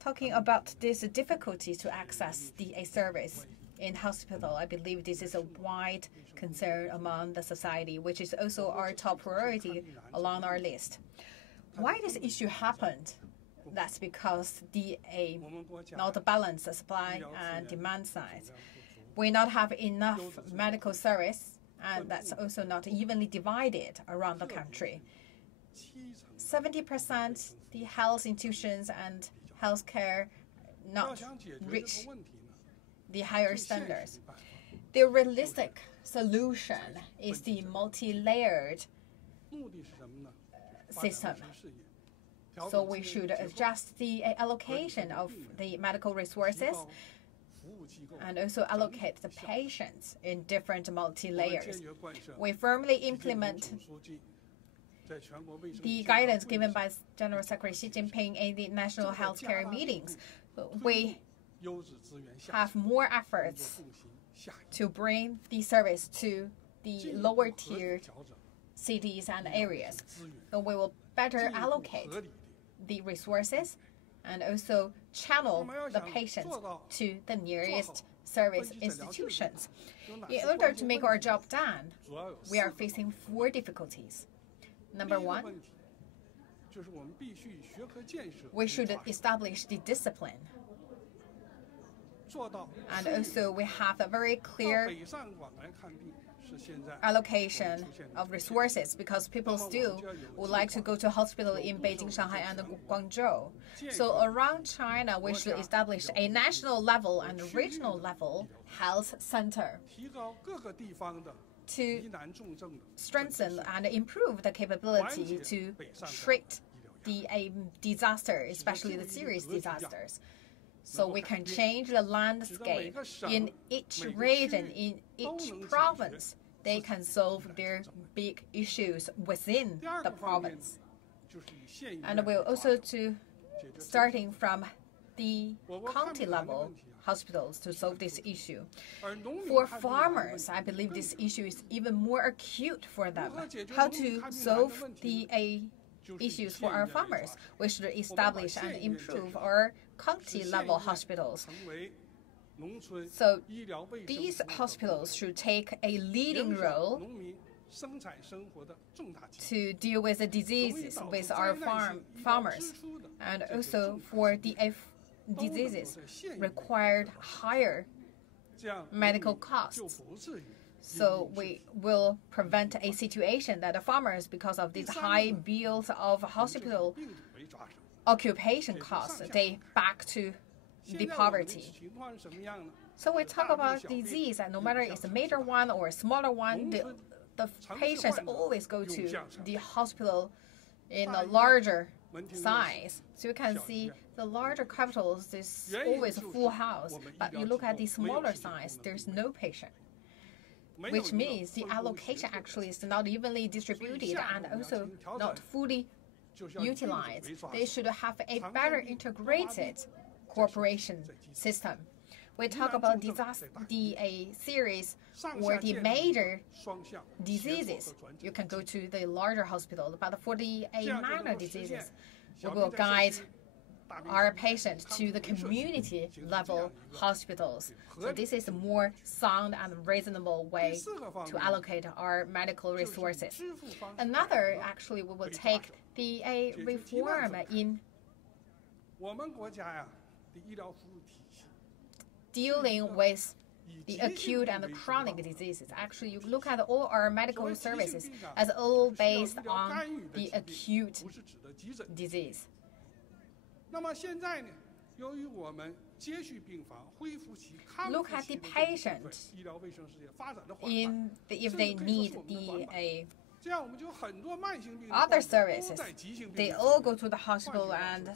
talking about this difficulty to access the service in hospital, I believe this is a wide concern among the society, which is also our top priority along our list. Why this issue happened? That's because not balance the supply and demand side. We not have enough medical service, and that's also not evenly divided around the country. 70% the health institutions and healthcare not reach the higher standards. The realistic solution is the multi-layered system. So we should adjust the allocation of the medical resources and also allocate the patients in different multi-layers. We firmly implement the guidance given by General Secretary Xi Jinping in the national healthcare meetings. We have more efforts to bring the service to the lower tiered cities and areas. So we will better allocate the resources and also channel the patients to the nearest service institutions. In order to make our job done, we are facing 4 difficulties. Number 1, we should establish the discipline. And also we have a very clear allocation of resources because people still would like to go to hospital in Beijing, Shanghai, and Guangzhou. So around China, we should establish a national level and regional level health center to strengthen and improve the capability to treat the disaster, especially the serious disasters. So we can change the landscape in each region, in each province. They can solve their big issues within the province. And we'll also starting from the county level hospitals to solve this issue. For farmers, I believe this issue is even more acute for them. How to solve the issues for our farmers? We should establish and improve our county-level hospitals. So these hospitals should take a leading role to deal with the diseases with our farmers, and also for the diseases required higher medical costs. So we will prevent a situation that the farmers, because of these high bills of hospital occupation costs, they back to the poverty. So we talk about disease, and no matter it's a major one or a smaller one, the patients always go to the hospital in a larger size. So you can see the larger capitals, there's always a full house. But you look at the smaller size, there's no patient, which means the allocation actually is not evenly distributed and also not fully utilized. They should have a better integrated cooperation system. We talk about the series or the major diseases, you can go to the larger hospital. But for the minor diseases, we will guide our patients to the community level hospitals. So this is a more sound and reasonable way to allocate our medical resources. Another, actually, we will take the reform in dealing with the acute and the chronic diseases. Actually, you look at all our medical services as all based on the acute disease. Look at the patient if they need the other services. They all go to the hospital and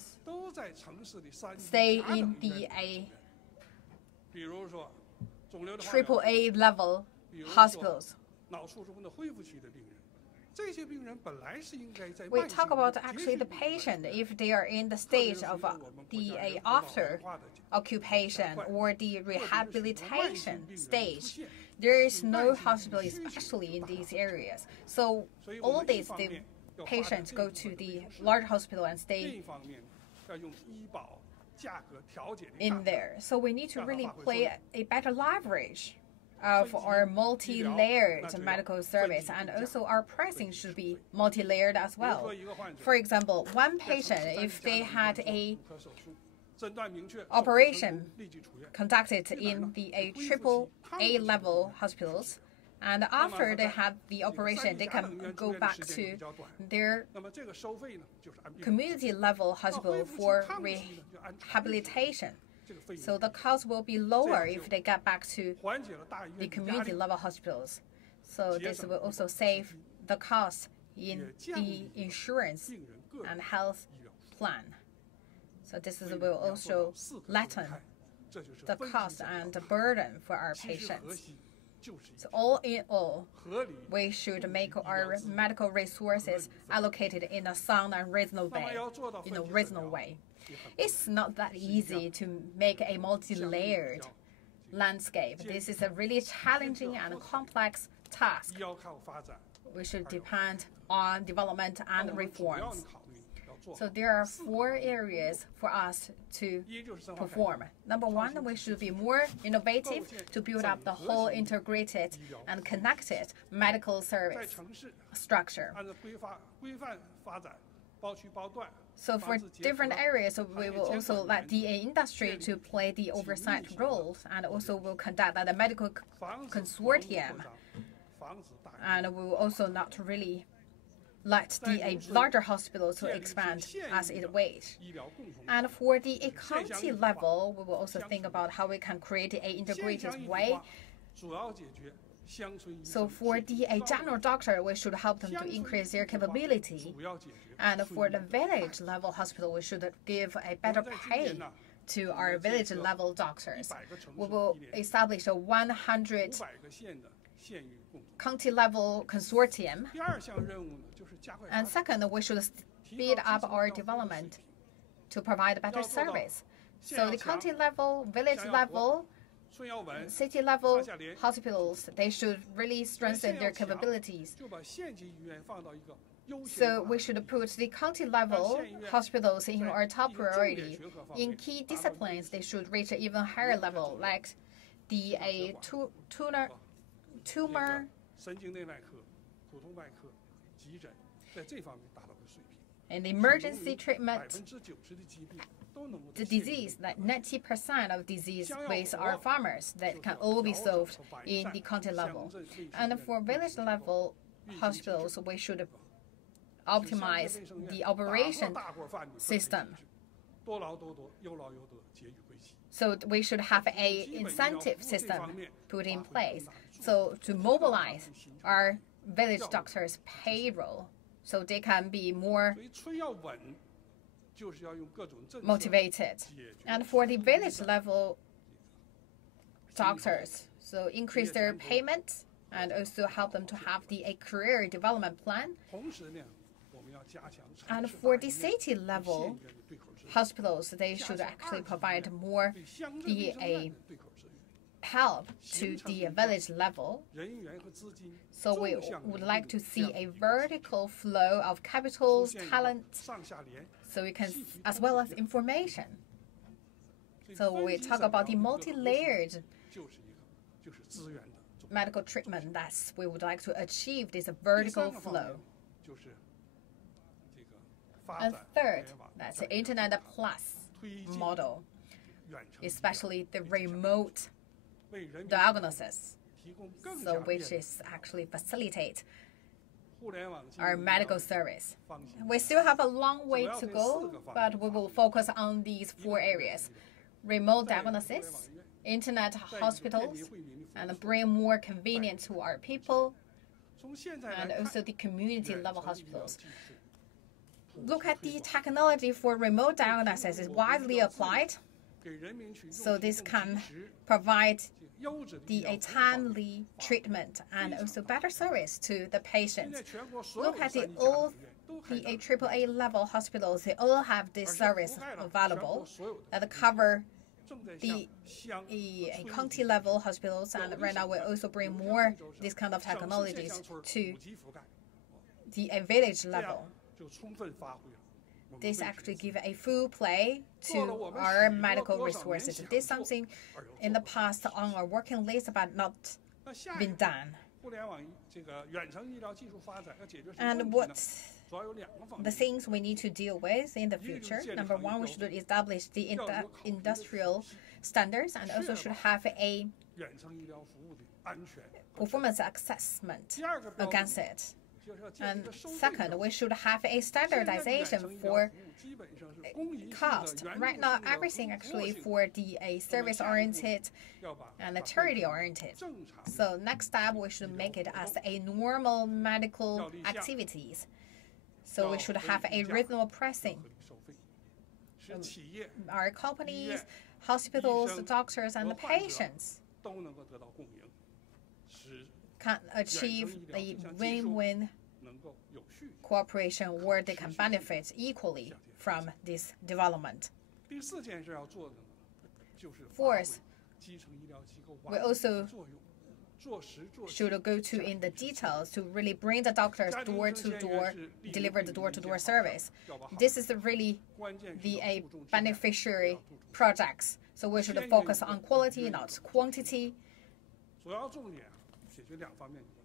stay in the AAA level hospitals. We talk about actually the patient if they are in the stage of the after occupation or the rehabilitation stage. There is no hospital, especially in these areas. So all these patients go to the large hospital and stay in there. So we need to really play a better leverage of our multi-layered medical service, and also our pricing should be multi-layered as well. For example, one patient, if they had a operation conducted in the triple A level hospitals, and after they have the operation, they can go back to their community level hospital for rehabilitation. So the cost will be lower if they get back to the community level hospitals. So this will also save the cost in the insurance and health plan. So this will also lighten the cost and the burden for our patients. So all in all, we should make our medical resources allocated in a sound and reasonable way. It's not that easy to make a multi-layered landscape. This is a really challenging and complex task. We should depend on development and reforms. So there are 4 areas for us to perform. Number 1, we should be more innovative to build up the whole integrated and connected medical service structure. So for different areas, we will also let the industry to play the oversight roles, and also will conduct the medical consortium. And we will also not really let the larger hospitals to expand as it wishes. And for the county level, we will also think about how we can create an integrated way. So for the general doctor, we should help them to increase their capability. And for the village level hospital, we should give a better pay to our village level doctors. We will establish a 100 county level consortium. And second, we should speed up our development to provide better service. So the county level, village level, city level hospitals, they should really strengthen their capabilities. So we should put the county level hospitals in our top priority. In key disciplines, they should reach an even higher level, like the tumor and emergency treatment. The disease, like 90% of disease with our farmers, that can all be solved in the county level. And for village level hospitals, we should optimize the operation system. So we should have an incentive system put in place, so to mobilize our village doctors' payroll, so they can be more motivated. And for the village level doctors, so increase their payments and also help them to have a career development plan. And for the city level hospitals, they should actually provide more help to the village level. So we would like to see a vertical flow of capital, talent, so we can, as well as information. So we talk about the multi-layered medical treatment. That's we would like to achieve this vertical flow. And third, that's the Internet Plus model, especially the remote diagnosis, so which is actually facilitate our medical service. We still have a long way to go, but we will focus on these 4 areas: remote diagnosis, internet hospitals, and bring more convenience to our people, and also the community level hospitals. Look at the technology for remote diagnosis is widely applied, so this can provide a timely treatment and also better service to the patients. Look at all the AAA level hospitals, they all have this service available that cover the county level hospitals, and right now we also bring more these kind of technologies to the village level. this actually gives a full play to our medical resources. This is something in the past on our working list but not been done. And what the things we need to deal with in the future? Number one, we should establish the industrial standards and also should have a performance assessment against it. And second, we should have a standardization for cost. Right now, everything actually for the service-oriented and charity-oriented. So next step, we should make it as a normal medical activities. So we should have a reasonable pricing. Our companies, hospitals, doctors, and the patients can achieve a win-win cooperation where they can benefit equally from this development. Fourth, we also should go to in the details to really bring the doctors door to door, deliver the door-to-door service. This is really the beneficiary projects. So we should focus on quality, not quantity.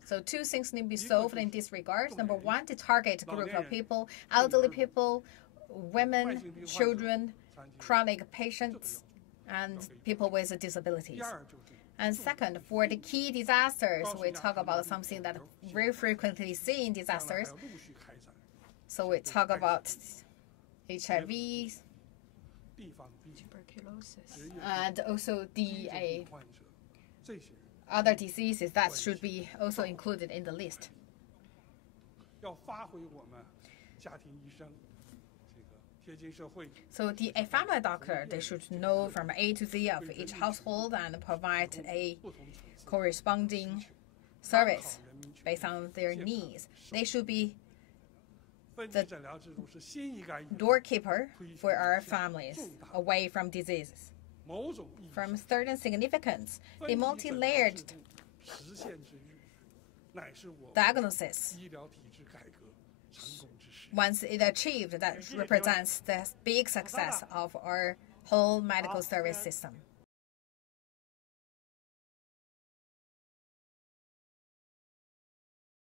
So two things need to be solved in this regard. Number one, the target group of people, elderly people, women, children, chronic patients, and people with disabilities. And second, for the key disasters, we talk about something that very frequently seen in disasters. So we talk about HIV, tuberculosis, and also the other diseases that should be also included in the list. So the family doctor, they should know from A to Z of each household and provide a corresponding service based on their needs. They should be the doorkeeper for our families away from diseases. From certain significance, the multi-layered diagnosis, once it achieved, that represents the big success of our whole medical service system.